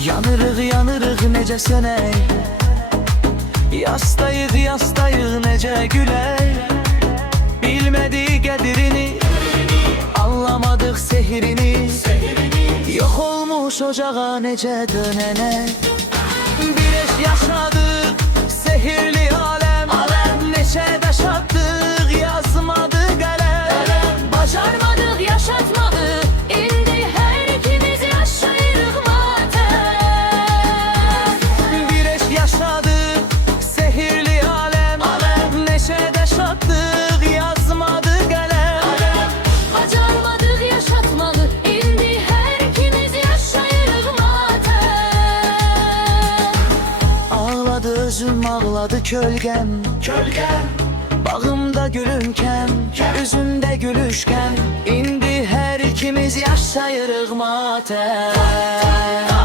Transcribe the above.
Yanırıq, yanırıq necə sönək, yastayıq, yastayıq necə gülək. Bilmədik qədrini, anlamadıq sehrini, yox olmuş ocağa necə dönənək. Bir eş yaşadıq, sehirli aləm, neçə daş atdıq, yazmadı qələm. Bacarmadık, yaşatmadık, indi her ikimiz yaşayırıq matəm. Bir eş yaşadıq, sehirli aləm, neçə daş atdıq, yazmadı qələm. Bacarmadık, yaşatmadık, indi her ikimiz yaşayırıq matəm. Ağladı özüm, ağladı kölgəm, bağımda gülünkəm, üzümdə gülüşkəm. İndi hər ikimiz yaşayırıq matəm.